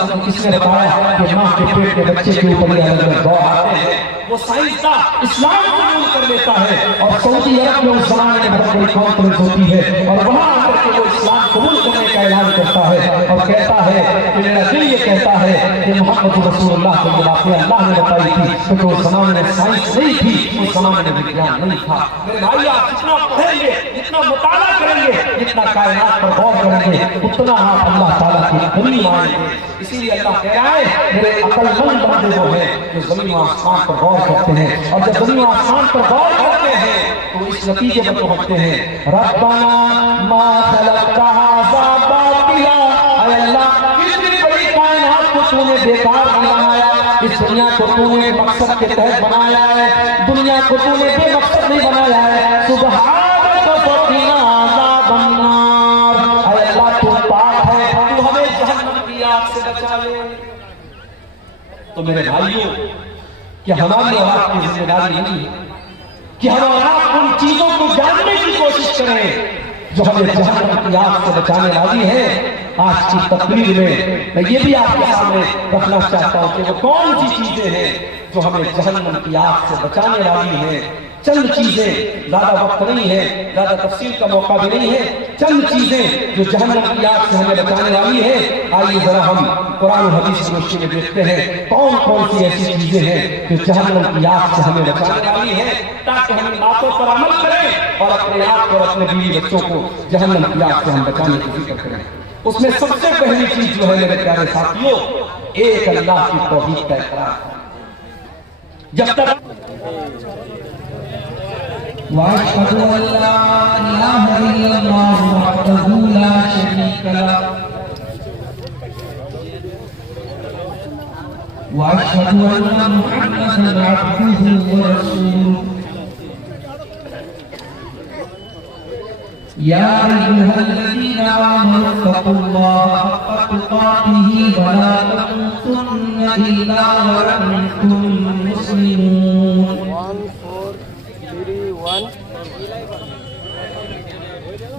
वसल्लम किसने बताया कि माँ के पेट के बच्चे के ऊपर ये अलग दौर आते हैं, वो साइंसदान इस्लाम कबूल कर लेता है और सऊदी अरब में उस जमाने में बहुत बड़ी कॉन्फ्रेंस होती है और वहां आकर के वो इस्लाम कबूल करने का ऐलान करता है और कहता है कि मेरा दिल ये कहता है कि मोहम्मद रसूलुल्लाह को ये बातें अल्लाह ने बताई थी, क्योंकि उस जमाने में साइंस नहीं थी, उस जमाने में विज्ञान नहीं था। मेरे भाई आप जितना पढ़ेंगे, जितना मुताला करेंगे, जितना कायनात पर गौर करेंगे, उतना आप अल्लाह ताला की कमी मानेंगे। इसीलिए अल्लाह कह रहा है मेरे अक्लमंद बंदे वो हैं जो ज़मीन व आसमान पर गौर करते हैं, और जब ज़मीन व आसमान पर गौर करते हैं तो इस नतीजे पर पहुंचते हैं रब्बाना मा खलक़्ता हाज़ा बातिला, ऐ अल्लाह कितनी बड़ी कायनात को तूने बेकार बनाया, इस दुनिया को तूने मकसद के तहत बनाया है, दुनिया को तूने बेमकसद नहीं बनाया है। सुब्हानक फ़क़ीना अज़ाबन नार, ऐ अल्लाह तू पाक है, तू हमें जहन्नम की आग से बचा ले। तो मेरे भाइयों, कि हमारी और आपकी जिम्मेदारी नहीं है कि हम और आप उन चीजों को जानने की कोशिश करें जो हमें जहन्नम की आग से बचाने वाली है। आज की तकरीर में मैं ये भी आपके सामने रखना चाहता हूँ कि वो कौन सी चीजें हैं जो हमें जहन्नम की आग से बचाने वाली हैं। चंद चीजें, ज्यादा वक्त नहीं है, ज्यादा तफसील का मौका भी नहीं है, चंद चीजें जो जहन्नम की आग से हमें बचाने वाली है। आइए जरा हम कुरान और हदीस की रोशनी में देखते हैं कौन कौन सी ऐसी चीजें हैं जो जहन्नम की आग से हमें बचाने वाली है, ताकि हम इन बातों पर अमल करें और अपने आप और अपने बीवी बच्चों को जहन्नम की आग से हम बचाने की फिक्र करें। उसमें सबसे पहली चीज जो है मेरे प्यारे साथियों, एक अल्लाह की तौहीद का इकरार। जब तक वअशहदु अल्ला इलाहा इल्लल्लाह वहदहु ला शरीका लह वअशहदु अन्ना मुहम्मदन अब्दुहु व रसूलुहु या अय्युहल्लज़ीना आमनू तक़ुल्लाहा हक़्क़ तुक़ातिही व ला तमूतुन्ना इल्ला व अंतुम मुस्लिमून।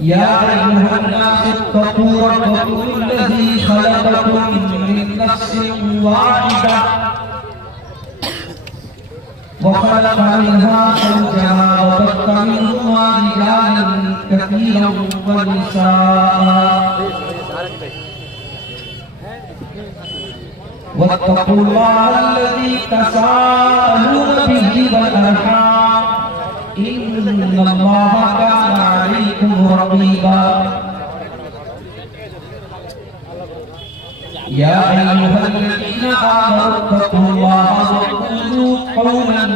या अय्युहन्नास इत्तक़ू रब्बकुम अल्लज़ी खलक़कुम मिन नफ्सिन वाहिदा व खलक़ मिन्हा ज़ौजहा व बस्सा मिन्हुमा रिजालन कसीरन व निसाअ वत्तक़ुल्लाहा अल्लज़ी तसाअलून बिही वल अरहाम इन्नल्लाहा काना अलैकुम रक़ीबा। या अय्युहल्लज़ीना आमनू इत्तक़ुल्लाहा व क़ूलू क़ौलन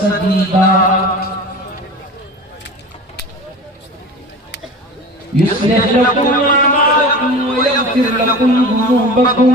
सदीदा युस्लिह लकुम अअमालकुम व यग़फिर लकुम ज़ुनूबकुम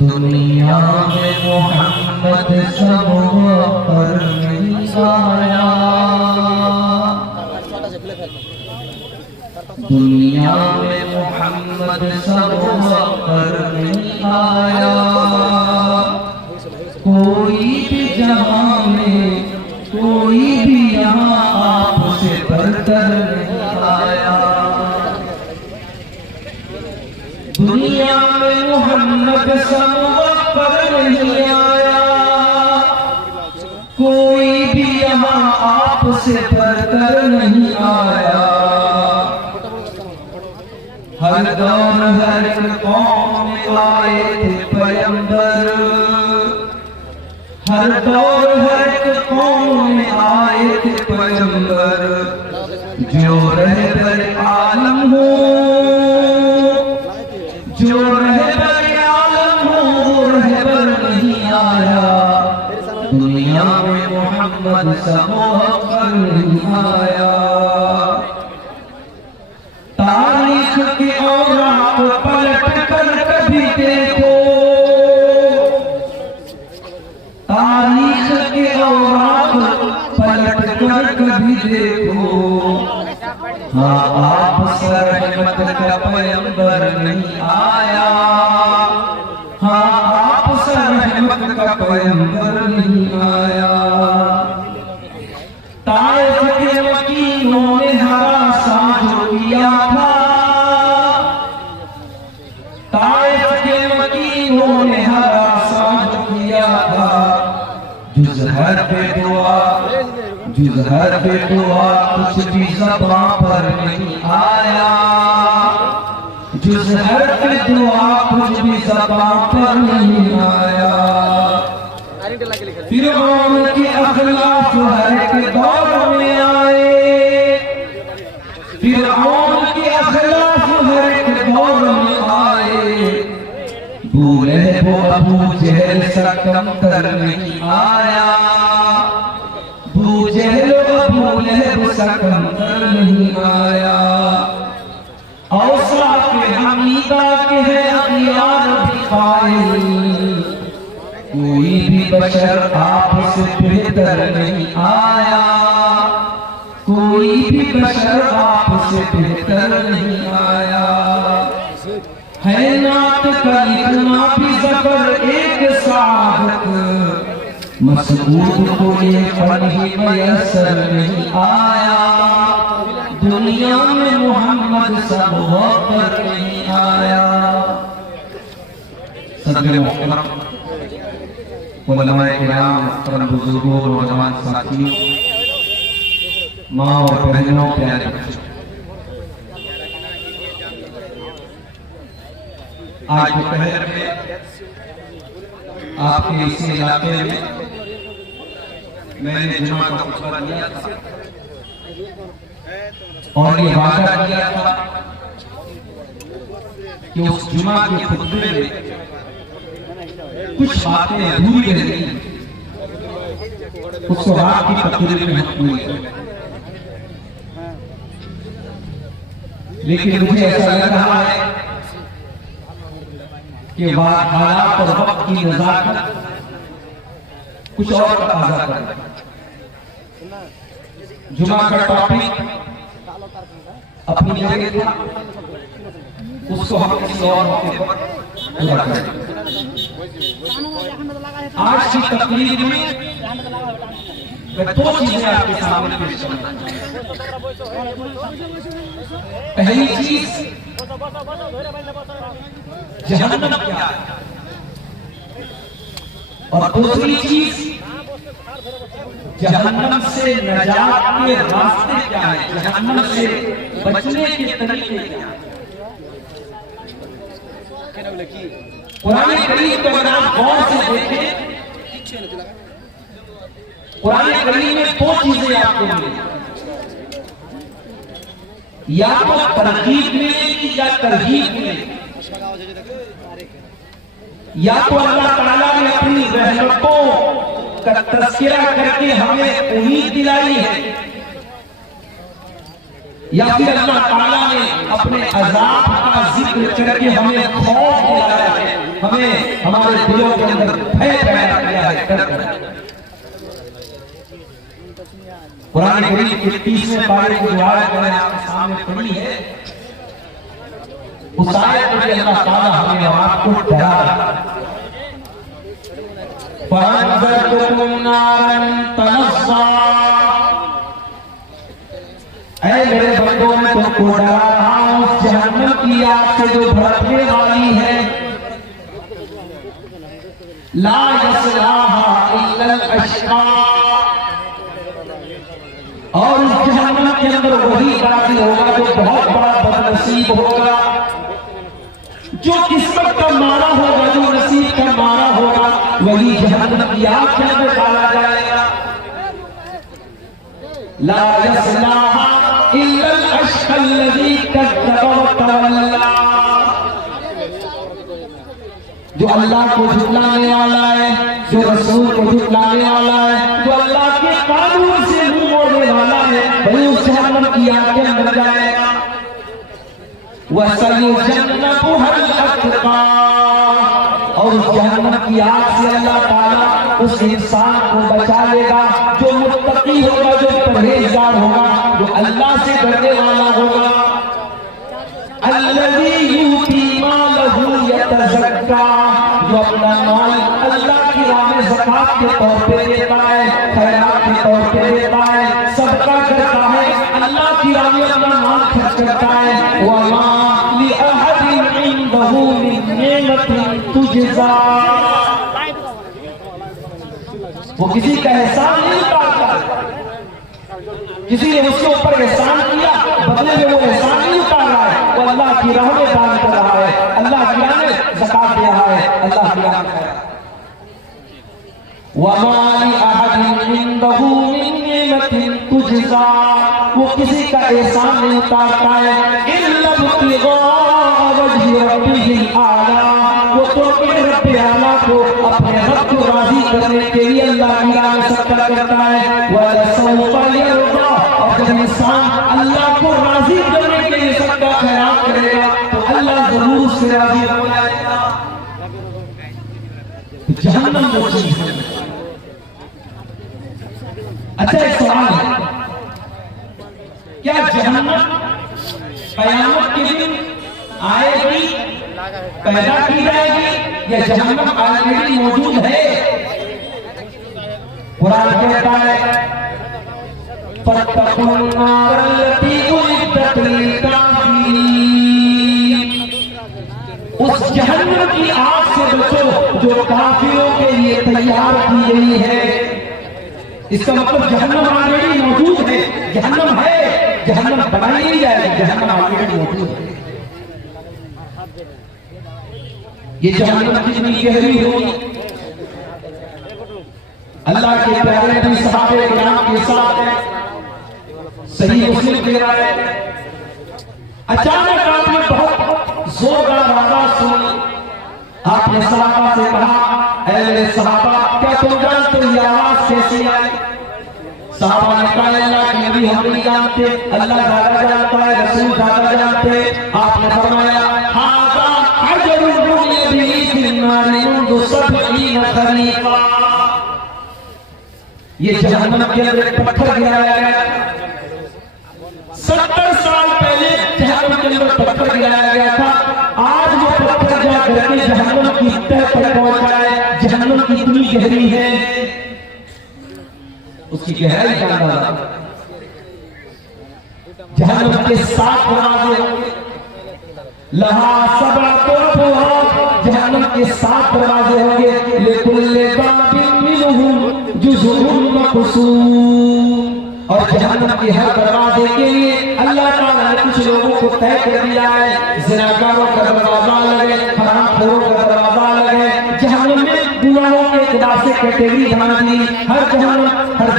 दुनिया में मोहम्मद सब पर नहीं आया, दुनिया में मोहम्मद सब पर नहीं आया, कोई भी जहां में, कोई भी यहाँ आपसे बढ़कर नहीं आया। दुनिया में मोहम्मद समवक्र नहीं आया, कोई भी यहाँ आपसे बढ़कर नहीं आया। हर दौर हर कौम में आए थे पैगंबर, हर दौर हर कौम में आए थे पैगंबर। जो रहबर आलम हो, जो रहबर आलम हो, वो रहबर नहीं आया। दुनिया में मोहम्मद समवक्र नहीं आया। तारीख के औरात पलट कर कभी देखो, तारीख के औरात पलट कर कभी देखो। हाँ आप सरहमत का पैगंबर नहीं आया, हाँ आप सरहमत का पैगंबर नहीं आया। ताइफ के मकीनों ने हरासा जो किया था, ताइफ के मकीनों ने हरासा जो किया था। जुज़हर पे दुआ, जुज़हर पे दुआ कुछ भी ज़बां पर नहीं आया। जुज़हर पे दुआ कुछ भी ज़बां पर नहीं आया। फिरौन के अखलाफ हर के दौर में आए, फिरौन के अखलाफ हर के दौर में आए। भूले वो अबू जहल सा कमतर नहीं आया, अबू जहल अबू लहब सा कमतर नहीं आया। औसाफ हमीदा के है अखियार भी कायल, कोई भी बशर आपसे बेहतर नहीं आया, कोई भी बशर आपसे बेहतर नहीं आया। है नात का लिखना भी ज़फर एक सादत, मसऊद को ये फन ही मयस्सर नहीं आया। दुनिया में मोहम्मद समवक्र नहीं आया। सदर मोहतरम उलमाए किराम, मोहतरम बुजुर्गों, नौजवान साथियों, माँ और बहनों, प्यारे बच्चों, आज दोपहर में आपके इसी इलाके में मैंने जुमा का खुतबा दिया था और ये वादा किया था कि उस जुमा के खुतबे में कुछ बातें अधूरी रही, उसको आपकी तकरीर में पूरी करें। लेकिन मुझे ऐसा लग रहा है कि हालात और वक्त की नज़ाकत कुछ और तकाज़ा करे। जुमा का टॉपिक अपनी जगह था, उसको हम किसी और मौके पर पूरा करें। आज की तकरीर में मैं दो चीजें आपके सामने पेश करूंगा। पहली चीज, जहन्नम क्या है, और दूसरी चीज, जहन्नम से नजात के रास्ते क्या है, जहन्नम से बचने के तरीके क्या है। कुरान करीम को अगर आप गौर से देखें, कुरान करीम में दो चीजें आपको मिलेंगी, या तो तरकीब मिलेगी या तरहीब मिलेगी। या तो अल्लाह ताला ने अपनी रहमतों का तज़किरा करके हमें उम्मीद दिलाई है, या फिर अल्लाह ताला ने अपने अज़ाब का जिक्र करके हमें खौफ दिलाया है, हमें हमारे दिलों के अंदर भय पैदा किया है। कुरान करीम के 30वें पारे की जो आयत मैंने आपके सामने पढ़ी है, उस आयत में अल्लाह ताला हमें और आपको डरा रहा है। फअंज़रतुकुम नारन तलज़्ज़ा, ऐ मेरे बंदों में तुमको डरा रहा हूं उस जहन्नम की आग से जो भड़कने वाली है। ला यस्लाहा इल्लल अश्क़ा, और उस जहन्नम के अंदर वही दाखिल होगा जो बहुत बड़ा बदनसीब होगा, जो किस्मत का मारा होगा, जो नसीब का मारा होगा, वही जहन्नम की आग के अंदर डाला जाएगा। ला यस्लाहा इल्लल अश्क़ा अल्लज़ी कज़्ज़ब व तवल्ला, जो अल्लाह को झुटलाने वाला है, जो रसूल को झुटलाने वाला है, जो अल्लाह के कानून से मुंह मोड़ने वाला है, वही उस जहन्नम की आग के अंदर जाएगा। वसयुजन्नबुहल अत्क़ा, और उस जहन्नम की आग से अल्लाह ताला उस इंसान को बचा लेगा जो मुत्तकी होगा, जो परहेजगार होगा, जो अल्लाह से डरने वाला होगा। अल्लज़ी यूती मालहू यतज़क्का, जो अपना माल अल्लाह की राह में ज़कात के तौर पे देता है, खैरात के तौर पे देता है, सदका करता है, अल्लाह की राह में अपना माल खर्च करता है। वमा लिअहदिन इंदहू मिन निअमतिन तुजज़ा, वो किसी का एहसान नहीं उतारता, किसी ने उसके ऊपर एहसान किया, बदले में वो एहसान नहीं उतार रहा है, वो अल्लाह की राह में दान कर रहा है, अल्लाह की राह में ज़कात दे रहा है, अल्लाह की राह में। वमा लिअहदिन इंदहू मिन निअमतिन तुजज़ा, वो किसी का एहसान नहीं उतारता है। इल्ला इब्तिग़ाअ वजहि रब्बिहिल आला, वो तो अपने रब आला को, अपने रब को राजी करने के लिए अल्लाह की राह में सदका करता है। वलसौफ़ा यर्दा, और जब इंसान अल्लाह को राजी करने के लिए सदका खैरात करेगा तो अल्लाह जरूर उससे राजी हो जाएगा। जहन्नम वो चीज है। अच्छा एक सवाल है, क्या जहन्नम क़यामत के दिन आएगी, पैदा की जाएगी, या जहन्नम ऑलरेडी मौजूद है? कुरान कहता है फत्तकुन नारल्लती उइद्दत लिल्काफिरीन, उस जहन्नम की आग से बचो जो काफिरों के लिए तैयार की गई है। इसका मतलब जहन्नम ऑलरेडी मौजूद है, जहन्नम है, जहन्नम बनाई नहीं जाएगी, जहन्नम ऑलरेडी मौजूद है। ये जहन्नम कितनी गहरी होगी, अल्लाह के प्यारे नबी सहाबे किराम के साथ सही मुस्लिम कह रहा है, अचानक आपने बहुत जोरदार आवाज सुनी, आपने सहाबा से कहा, ऐ मेरे सहाबा क्या तुम जानते हो ये आवाज कैसी आई? सहाबा ने कहा, अल्लाह के नबी हम नहीं जानते, अल्लाह ज्यादा जानता है, रसूल ज्यादा जानते। आपने फरमाया हाज़ा हजरुन बुनिया बिही फिन्नार मुंज़ु 70 खरीफा, ये जहन्नम के अंदर एक पत्थर गिराया गया, 70 साल पहले जहन्नम के अंदर पत्थर गिराया गया था। आज वो पत्थर जा करके जहन्नम की तह पर पहुंचा है। जहन्नम कितनी गहरी है, उसकी गहराई जानना है। जहन्नम के 7 दरवाजे होंगे, लहा सबअतु अबवाब, जहन्नम के 7 दरवाजे होंगे, लिकुल्लि बाबिन मिनहुम जुज़उन मक़सूम, और जहन्नम के हर दरवाजे के लिए अल्लाह ताला ने कुछ लोगों को तय कर दिया है। ज़िनाकारों का दरवाजा लगे, हरामखोरों का दरवाजा लगे। जहन्नम में गुनाहों के एतबार से कैटेगरी बना दी, हर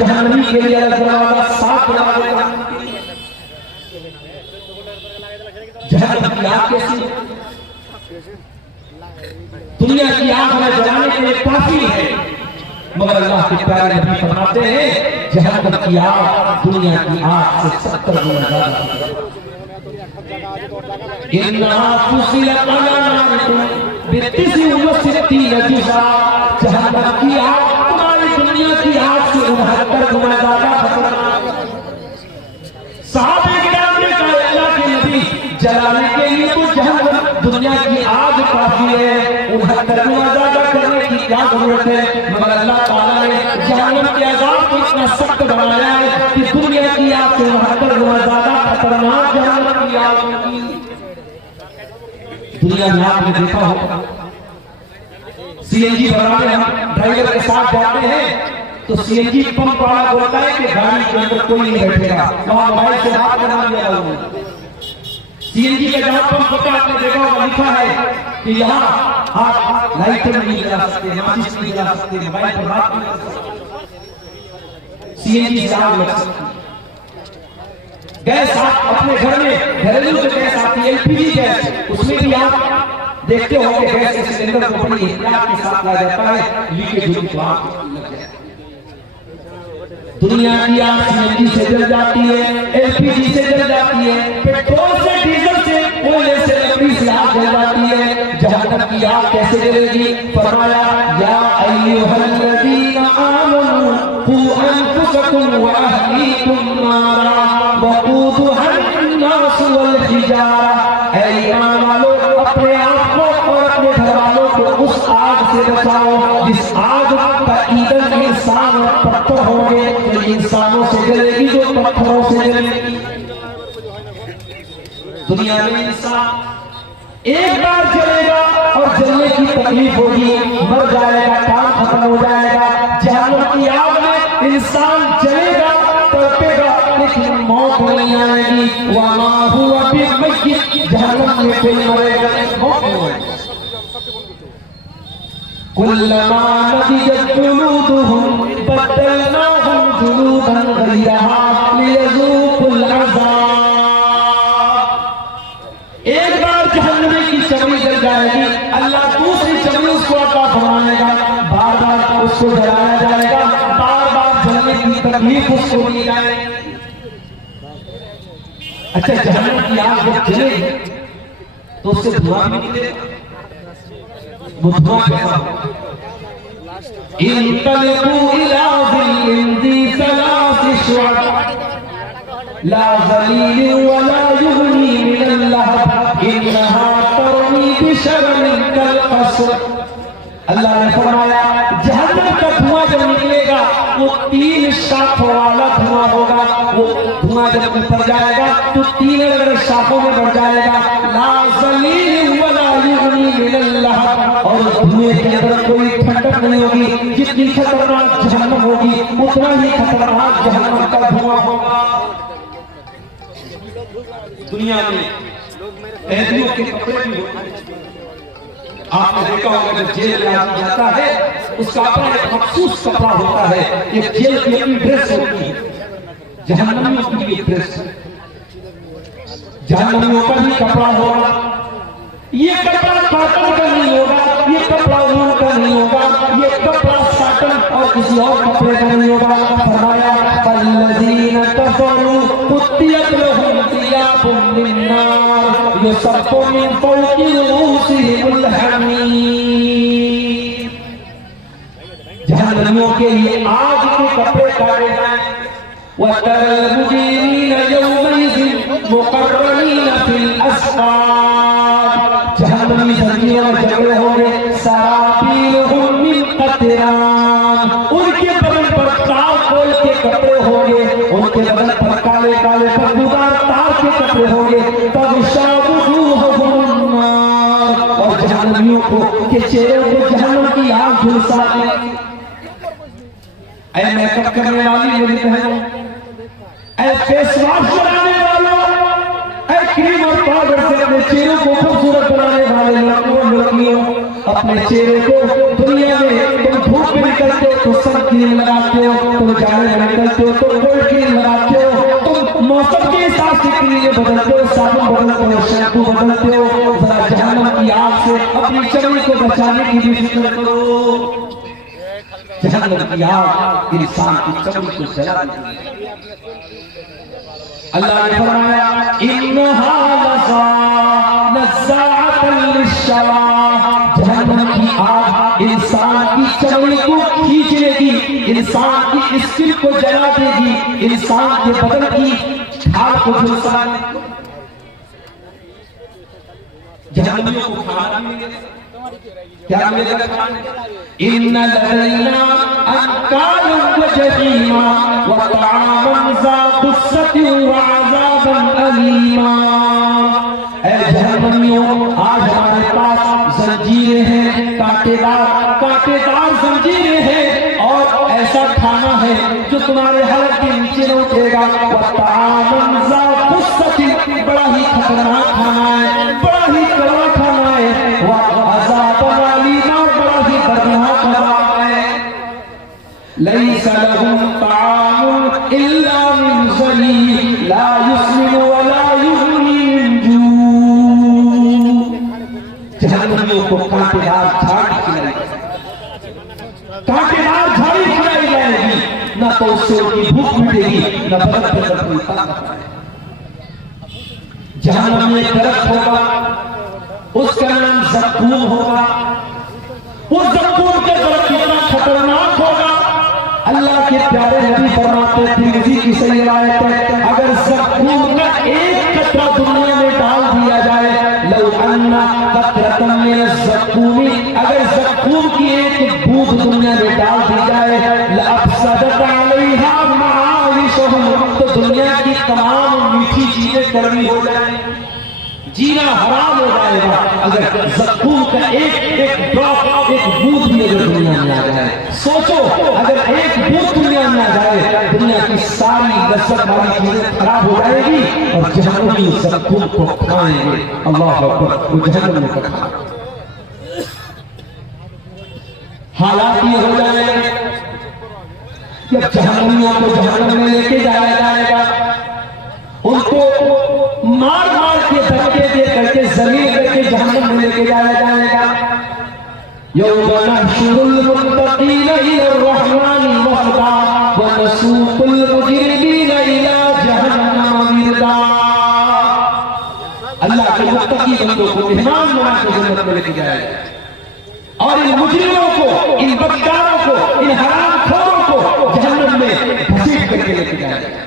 जहन्नमी के लिए अलग दरवाजा, 7 दरवाजे। जहन्नम की आग कैसी, दुनिया की आग में जलाने के लिए काफी है, मगर अल्लाह के प्यारे नबी फरमाते हैं जहन्नम की आग दुनिया की आग से 70 गुना ज्यादा है। इन्नहा फुसिलत अला नारिकुम बितिस्इन व सित्तीन जुज़ा, जहन्नम की आग तुम्हारी दुनिया की आग से 69 गुना ज्यादा खतरनाक। सहाबे किराम ने कहा अल्लाह के नबी जलाने के लिए तो जहन्नम गुनाह ज्यादा करने की क्या जरूरत है, मगर अल्लाह ताला ने जहन्नम के अज़ाब को इतना सख्त बनाया है कि दुनिया की आग से 72 गुना ज्यादा खतरनाक जहन्नम की आग होगी। दुनिया में आपने देखा होगा सीएनजी भरवाने हम ड्राइवर के साथ जाते हैं तो सीएनजी पंप वाला बोलता है कि गाड़ी के अंदर कोई नहीं बैठेगा, वहां मोबाइल से बात करना दिया हुआ। सीएनजी का जहां पंप होता है आपने देखा होगा लिखा है कि यहाँ आप लाइटर नहीं जला सकते, माचिस नहीं जला सकते, मोबाइल पर बात नहीं कर सकते, सीएनजी से आग लग सकती है। गैस आप अपने घर में घरेलू जो गैस आती है एलपीजी गैस, उसमें भी आप देखते हो कि गैस के सिलेंडर को बड़ी एहतियात के साथ लाया जाता है, लीकेज होने के बाद लग जाए। दुनिया की आग सीएनजी से जल जाती है, एलपीजी से जल जाती है, पेट्रोल से, डीजल से, कोयले से, लकड़ी से आग जल जाती है। जहन्नम की आग कैसे जलेगी? फरमाया या अय्युहल्लज़ीना आमनू कू अनफुसकुम व अहलीकुम नारा वक़ूदुहा अन्नास वल हिजारा। ऐ ईमान वालों, अपने आप को और अपने घर वालों को उस आग से बचाओ जिस आग का ईंधन इंसान और पत्थर होंगे, जो इंसानों से जलेगी, जो पत्थरों से जलेगी। दुनिया में इंसान एक बार जलेगा और जलने की तकलीफ होगी, मर जाएगा, काम खत्म हो जाएगा। जहन्नम की आग में इंसान जलेगा, तड़पेगा, लेकिन मौत नहीं आएगी। वमा हुवा बिमय्यित, जहन्नम में कोई मरेगा नहीं, मौत नहीं आएगी। कुल्लमा नदिजत जुलूदुहुम बद्दलनाहुम जुलूदन गयरहा लियज़ूक़ुल अज़ाब। एक बार जहन्नम की चमड़ी जल जाएगी, अल्लाह दूसरी चमड़ी उसको अता फरमाएगा, बार बार उसको जलाया जाएगा, बार बार जलने की तकलीफ उसको दी जाएगी। अच्छा, जहन्नम की आग जब जलेगी तो उससे धुआं भी निकलेगा। वो धुआं कैसा होगा? इंतलिकू इला ज़िल्लिन ज़ी सलासी शुअब ला ज़लील वला युग़नी मिनल लहब इन्नहा तरमी बिशररिन कल क़स्र। अल्लाह ने फरमाया जहन्नम का धुआं जब निकलेगा वो 3 शाखों वाला धुआं होगा। वो धुआं जब ऊपर जाएगा तो 3 अलग शाखों में बढ़ जाएगा। ला ज़लील वला युग़नी मिनल लहब, और धुएं के अंदर कोई ठंडक नहीं होगी। जितनी खतरनाक जहन्नम होगी उतना ही खतरनाक जहन्नम का धुआं होगा। दुनिया में कैदियों के कपड़े भी होते हैं। आपने देखा होगा जब जेल में आदमी जाता है उसका अपना एक मखसूस कपड़ा होता है, एक जेल की अपनी ड्रेस होती है। जहन्नमियों की भी ड्रेस, जहन्नमियों का भी कपड़ा होगा। ये कपड़ा कॉटन का नहीं होगा, ये कपड़ा ऊन का नहीं होगा, ये कपड़ा साटन और किसी और कपड़े का नहीं होगा। फरमाया फल्लज़ीना कफ़रू कुत्तियत लहुम सियाबुम मिन नार युसब्बु मिन फ़ौक़ि रूसिहिमुल हमीम। जहन्नमियों के लिए आग के कपड़े काटे जाएं। वतरल मुजरिमीन यौमइज़िन मुक़र्रनीन फिल अस्फ़ाद। जहन्नमी सर्दियों में झगड़े होंगे। सराबीलुहुम मिन क़तरान, उनके बदन पर तार के कपड़े होंगे, उनके बदन पर काले काले बदबूदार तार के कपड़े होंगे। तग़शा वुजूहहुम नार, और जहन्नमियों के चेहरे को जहन्नम की आग झुलसा देगी। ऐ मेकअप करने वाली मेरी बहनों, ऐ फेस वॉश बनाने वालों, ऐ क्रीम और पाउडर से अपने चेहरे को खूबसूरत बनाने वाले लड़कियों, अपने चेहरे को दुनिया में तुम धूप में निकलते हो तो सनक्रीम लगाते हो, तुम जाड़े में निकलते हो तो कोल्ड क्रीम लगाते हो, तुम मौसम के हिसाब से क्रीम बदलते हो, साबुन बदलते हो, शैम्पू बदलते हो। जरा जहन्नम की आग से अपनी चमड़ी को बचाने की भी फिक्र करो। जहन्नम की आग इंसान की चमड़ी को जला देती है। अल्लाह ने फरमाया इन्नहा नज़्ज़ाअतन लिश्शवा, जहन्नम की आग इंसान की चमड़ी को खींच लेगी, इंसान की स्किन को जला देगी, इंसान के बदन की खाल को झुलसा देगी। जहन्नमियों को खाना भी मिलेगा। क्या मिलेगा? इन्ना लदैना अंकालन व जहीमा व तामन ज़ा गुस्सति व अज़ाबन अलीमा। ऐ जहन्नमियों, आज हमारे पास जंजीरें हैं, कांटेदार जंजीरें हैं और ऐसा खाना है जो तुम्हारे हलक के नीचे न उठेगा। व तामन ज़ा गुस्सति, बड़ा ही खतरनाक खाना है, बड़ा ही कड़वा खाना है। व अज़ाबन अलीमा, बड़ा ही दर्दनाक अज़ाब है। लैसा लहुम ताअमुन इल्ला मिन ज़लील ला युस्मिनु व ला युग़नी मिन जू। जहन्नमियों को कांटेदार झाड़ी खिलाई, कांटेदार झाड़ी खिलाई जाएगी, न तो उससे उनकी भूख मिटेगी, न बदन के अंदर कोई ताकत आएगी। जहन्नम में दरख्त होगा, उसका नाम ज़क्कूम होगा। वो ज़क्कूम के दरख्त कितना खतरनाक होगा। अल्लाह के प्यारे नबी फरमाते थे, तिरमिज़ी की सही रिवायत है, अगर ज़क्कूम का एक कतरा दुनिया में डाल दिया जाए, लौ अन्ना कतरतम मिन ज़क्कूमी, अगर ज़क्कूम की एक बूंद दुनिया में डाल दी जाए, लअफ़सदत अलैहा मआइशुहुम, तो दुनिया की तमाम मीठी चीजें कड़वी हो जाएंगी, जीना हराम हो जाएगा। अगर ज़क्कूम का एक ड्रॉप, एक बूंद भी अगर दुनिया में आ जाए, सोचो अगर एक बूंद दुनिया में आ जाए, दुनिया की सारी लज्जत वाली चीजें खराब हो जाएगी और जहन्नमी ज़क्कूम को खाएंगे। अल्लाह अकबर, वो जहन्नम में खाएंगे। हालात ये हो जाएंगे जब जहन्नमियों को जहन्नम में लेके जाया जाएगा, उनको मार मार के धक्के दे करके जमीन करके जहन्नम में लेके जाया जाएगा। यौम नहशुरुल मुत्तक़ीना इलर्रहमानि वफ़दा व नसूकुल मुजरिमीना इला जहन्नम विरदा। अल्लाह के मुत्तकी बंदों को मेहमान बना के जन्नत में लेके जाएगा और इन मुजरिमों को, इन बदकारों को, इन हरामखोरों को जहन्नम में घसीट करके लेके जाएगा।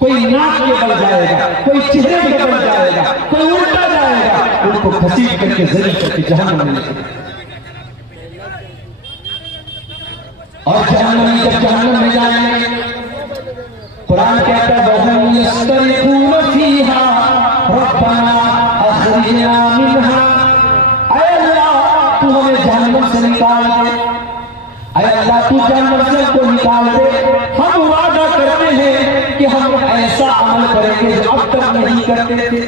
कोई नाक के बल जाएगा, कोई चेहरे के बल जाएगा, कोई उल्टा जाएगा, उनको घसीट करके जलील करके जहन्नम में लेके जाएगा। और जहन्नमी जब जहन्नम में जाएंगे, कुरान कहता है वहुम यस्तरिखून फीहा रब्बना अखरिजना मिन्हा। ऐ अल्लाह, तू हमें जहन्नम से निकाल दे, ऐ अल्लाह तू जहन्नम से हमको निकाल दे। हम वादा करते हैं कि हम ऐसा अमल करेंगे जो अब तक नहीं करते थे।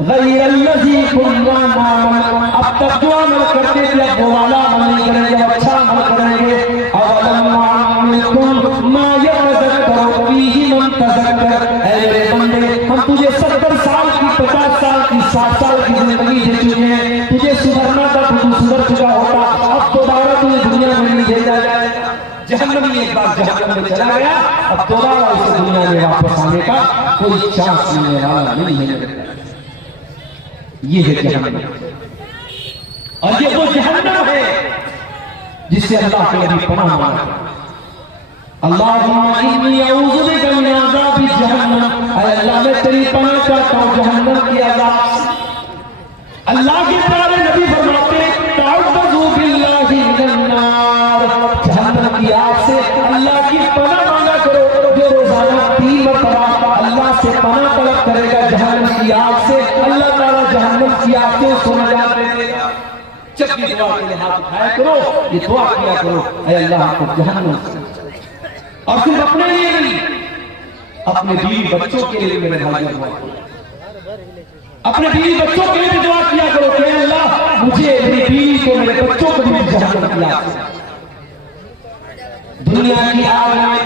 गैरल्लज़ी कुन्ना नाअमल, अब तक जो अमल करते थे अब वो वाला अमल नहीं करेंगे, अच्छा अमल करेंगे। अवलम नुअम्मिरकुम मा यतज़क्करु फीहि मन तज़क्कर। ऐ मेरे बंदे, हम तुझे 70 साल की, 50 साल की, 60 साल की जिंदगी दे चुके हैं, तुझे सुधरना था तो तू सुधर चुका होता, अब दोबारा तुझे दुनिया में नहीं भेजा जाएगा। जहन्नमी एक बार जहन्नम में चला गया, अब दोबारा उसे दुनिया में वापस आने का कोई चांस मिलने वाला नहीं है। ये है जहन्नम, और ये वो जहन्नम है जिससे अल्लाह के नबी पनाह मांगा। अल्लाहुम्मा इन्नी अऊज़ु बिका मिन अज़ाबि जहन्नम, ऐ अल्लाह मैं तेरी पनाह चाहता हूं जहन्नम के अज़ाब से। अल्लाह के प्यारे नबी फरमाते तअव्वज़ु बिल्लाहि मिनन नार, जहन्नम की आग से अल्लाह की पनाह मांगा करो। जो रोजाना 3 मरतबा अल्लाह से पनाह तलब करेगा जहन्नम की आग से, अल्लाह ताला जहन्नम की आग से उसको नजात दे देगा। जब भी दुआ के लिए हाथ उठाया करो, ये दुआ किया करो, ऐ अल्लाह हमको जहन्नम से, और सिर्फ अपने लिए नहीं, अपने बीवी बच्चों के लिए मेरे भाइयों दुआ करो। अपने बीवी बच्चों के लिए भी दुआ किया करो कि अल्लाह मुझे, मेरी बीवी को, मेरे बच्चों को भी जहन्नम की आग से, दुनिया की आग में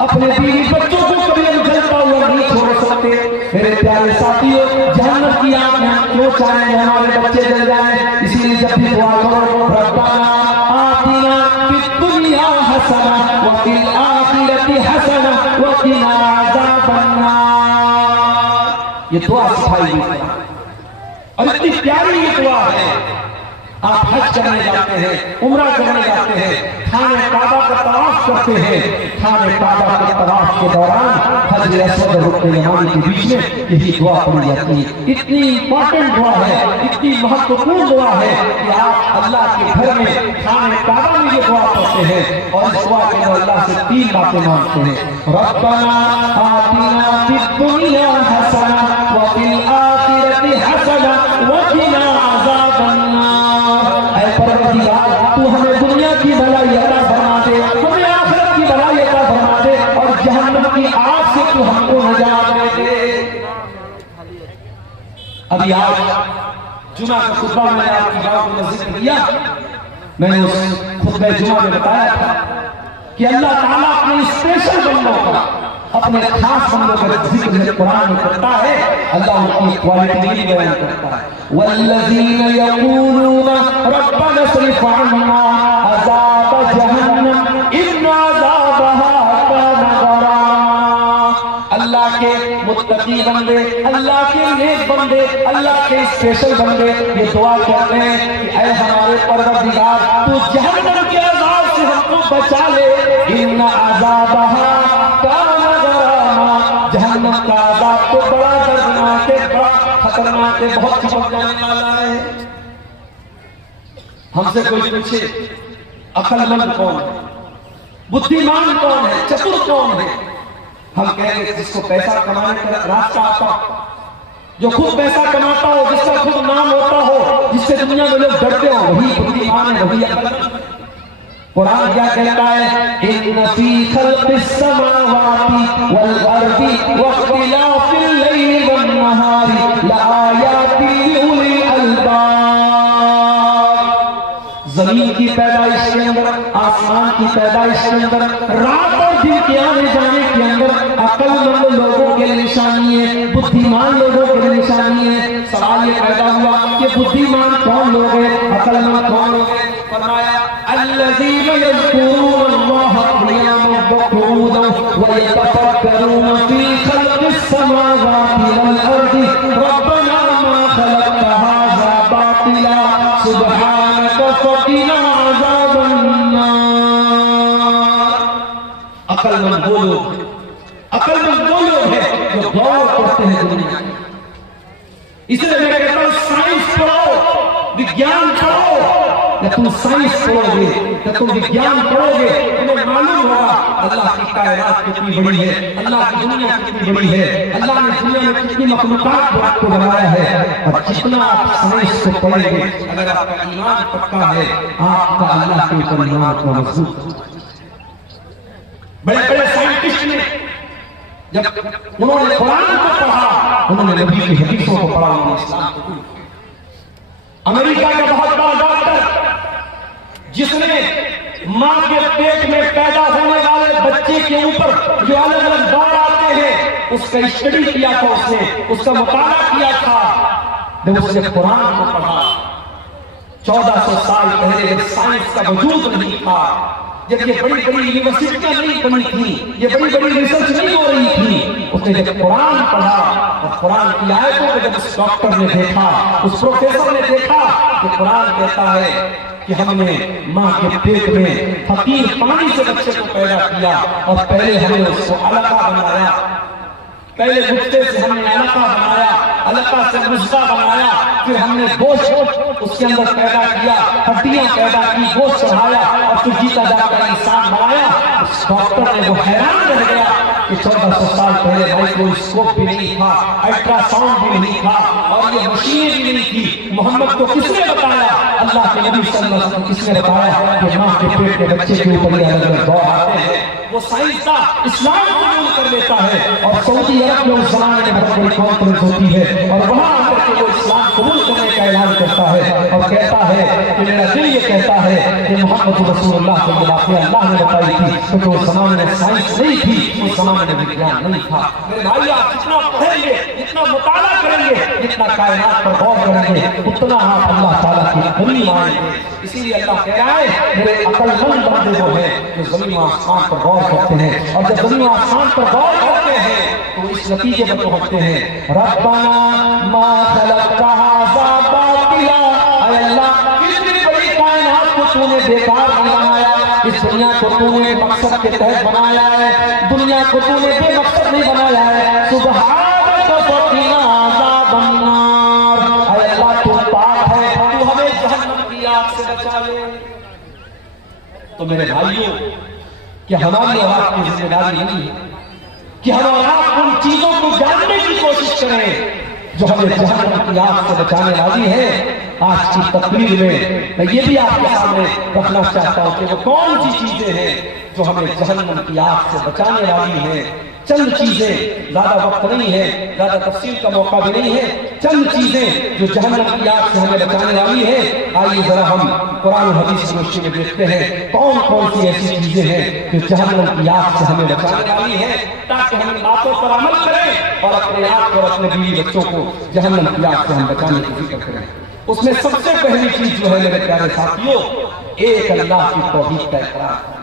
अपने बीवी बच्चों को कभी हम जलता हुआ नहीं छोड़ सकते। मेरे प्यारे साथियों, जहन्नम की आग में हम क्यों चाहें हमारे बच्चे जल जाएं? इसीलिए जब भी दुआ करो, रब्बना आतिना फिद दुनिया हसना व फिल आखिरति हसना व क़िना अज़ाबन नार। ये दुआ सिखाई गई और इतनी प्यारी ये दुआ है। आप हज करने जाते हैं, उम्रा करने जाते हैं, खाने काबा का तवाफ करते हैं, खाने काबा के तवाफ के दौरान हजर असवद और रुकन यमानी के बीच में यही दुआ पढ़ी जाती है। इतनी इंपॉर्टेंट दुआ है, इतनी महत्वपूर्ण दुआ है कि आप अल्लाह के घर में खाने काबा में ये दुआ पढ़ते हैं और इस दुआ के अंदर अल्लाह से 3 बातें मांगते हैं। रब्बना आतिना फिद दुनिया हसना व फिल आखिरति हसना व क़िना अज़ाबन नार। ऐ परवरदिगार, तू हमें दुनिया की भलाई अता फरमा दे, हमें आखिरत की भलाई अता फरमा दे और जहन्नम की आग से तू हमको निजात दे। अभी आज जुमा का खुतबा मैंने आपकी गाँव में जिक्र किया। मैंने उस खुतबे जुमा में बताया था कि अल्लाह ताला अपने स्पेशल बंदों का, अपने खास बंदों का जिक्र कुरान में करता है। अल्लाह उनकी क्वालिटी भी बयान करता है। वल्लज़ीना यक़ूलूना रब्बना स्रिफ़ अन्ना अज़ाब जहन्नम इन्ना अज़ाबहा कान गरामा। अल्लाह के मुत्तकी बंदे, अल्लाह के नेक बंदे, अल्लाह के स्पेशल बंदे ये दुआ करते हैं कि ऐ हमारे परवरदिगार, तू जहन्नम के अज़ाब से हमको बचा ले। इन्ना अज़ाबहा कान गरामा। जहन्नम का अज़ाब तो बड़ा दर्दनाक है, बड़ा खतरनाक है, बहुत चिपक जाने वाला है। हमसे कोई पूछे अक्लमंद कौन है, बुद्धिमान कौन है, चतुर कौन है, हम कहेंगे जिसको पैसा कमाने का रास्ता आता हो, जो खूब पैसा कमाता हो, जिसका खूब नाम होता हो, जिससे दुनिया में लोग डरते हो, वही बुद्धिमान है, वही अक्लमंद। कुरान क्या कहता है? इन्न फी खल्क़िस समावाति वल अर्दि वख्तिलाफिल लैलि वन नहारी लआयातिन लिउलिल अलबाब। जमीन की पैदाइश के अंदर, आसमान की पैदाइश के अंदर, रात और दिन के आने जाने के अंदर अक्लमंद लोगों के लिए निशानी है, बुद्धिमान लोगों के लिए निशानी है। सवाल ये पैदा हुआ कि बुद्धिमान कौन लोग हैं, अक्लमंद कौन लोग हैं? फरमाया अल्लज़ीना यज़कुरूनल्लाह क़ियामन व qu'ूदन व यतफक्करून फी खल्क़िस समावाति वल अर्दि रब्बना मा खलक़्ता हाज़ा बातिला सुब्हानका फ़क़िना अज़ाबन नार। अक्लमंद वो लोग, अक्लमंद वो लोग हैं जो गौर करते हैं दुनिया में। इसलिए मैं कहता हूं साइंस पढ़ो, विज्ञान पढ़ो। जब तुम साइंस पढ़ोगे, जब तुम विज्ञान पढ़ोगे, तुम्हें मालूम होगा अल्लाह की कायनात कितनी बड़ी है, अल्लाह की दुनिया कितनी बड़ी है, अल्लाह ने दुनिया में कितनी मखलूकात को बनाया है। और जितना आप साइंस को पढ़ेंगे, अगर आपका ईमान पक्का है, आपका अल्लाह के ऊपर ईमान को मजबूत। बड़े बड़े साइंटिस्ट ने जब उन्होंने कुरान को पढ़ा, उन्होंने नबी की हदीसों को पढ़ा, उन्होंने इस्लाम को पढ़ा। अमेरिका का बहुत बड़ा डॉक्टर जिसने मां के पेट में पैदा होने वाले बच्चे के ऊपर जो अलग अलग बार आते हैं, उसका स्टडी किया था, उसने उसका मुताला किया था। जब उसने कुरान को पढ़ा 1400 साल पहले, जब साइंस का वजूद नहीं था, जब ये बड़ी बड़ी यूनिवर्सिटियां नहीं बनी थी, ये बड़ी बड़ी रिसर्च नहीं हो रही थी, उसने जब कुरान पढ़ा और कुरान की आयतों को जब उस डॉक्टर ने देखा, उस प्रोफेसर ने देखा तो कुरान कहता है कि हमने मां के पेट में फकीर पानी से बच्चे को पैदा किया और पहले हमने उसको अलका बनाया, पहले गुप्ते से हमने अलका बनाया, अलका से मुस्का बनाया, फिर हमने गोश्त उसके अंदर पैदा किया, हड्डियां पैदा की, गोश्त चढ़ाया और फिर जीता जाता इंसान बनाया। उस डॉक्टर ने वो हैरान रह गया कि 1400 साल पहले माइक्रोस्कोप भी नहीं था, अल्ट्रासाउंड भी नहीं था और ये मशीनें भी नहीं थी। मोहम्मद को किसने बताया? अल्लाह के नबी सल्लल्लाहु अलैहि वसल्लम किसने बताया कि मां के पेट के बच्चे के ऊपर ये अलग-अलग दौर आते हैं। वो साइंसदान इस्लाम कबूल कर लेता है और सऊदी अरब में उस जमाने में बहुत बड़ी कॉन्फ्रेंस होती है और वहां आकर के वो इस्लाम कबूल करने का ऐलान करता है और कहता है कि मेरा दिल ये कहता है कि मोहम्मद रसूलुल्लाह को ये बातें अल्लाह ने बताई थी, क्योंकि उस जमाने में साइंस नहीं थी, उस जमाने में विज्ञान नहीं था। मेरे भाई, आप जितना पढ़ेंगे, जितना मुताला करेंगे, जितना कायनात पर गौर करेंगे, उतना आप अल्लाह ताला की कमी मानेंगे। इसीलिए अल्लाह कह रहा है मेरे अक्लमंद बंदे वो हैं जो जमीन और आसमान पर गौर करते हैं, और जब जमीन और आसमान पर गौर करते हैं तो इस नतीजे पर पहुंचते हैं रब्बना मा खलक़्ता हाज़ा बातिला। अल्लाह तूने बेकार नहीं बनाया, इस दुनिया को तूने मकसद के तहत बनाया है, दुनिया को तूने बेमकसद नहीं बनाया है। सुबहानक फकीना अज़ाबन नार, ऐ अल्लाह तू पाक है, तू हमें जहन्नम की आग से बचा ले। तो मेरे भाइयों, कि हमारी आवाज की जिम्मेदारी नहीं है कि हम आप उन चीजों को जानने की कोशिश करें जो हमें जहन्नम की आग से बचाने वाली है। आज की तकरीर में मैं ये भी आपके सामने रखना चाहता हूं कि वो कौन सी चीजें हैं जो हमें जहन्नम की आग से बचाने वाली हैं। चंद चीजें, ज्यादा वक्त नहीं है, ज्यादा तफसील का मौका भी नहीं है, चंद चीजें जो जहन्नम की आग से हमें बचाने वाली है। आइए जरा हम कुरान और हदीस की रोशनी में देखते हैं कौन कौन सी ऐसी चीजें हैं जो जहन्नम की आग से हमें बचाने वाली है, ताकि हम इन बातों पर अमल करें और अपने आप और अपने बीवी बच्चों को जहन्नम की आग से हम बचाने की फिक्र करें। उसमें सबसे पहली चीज जो है मेरे प्यारे साथियों, एक अल्लाह की तौहीद का इकरार।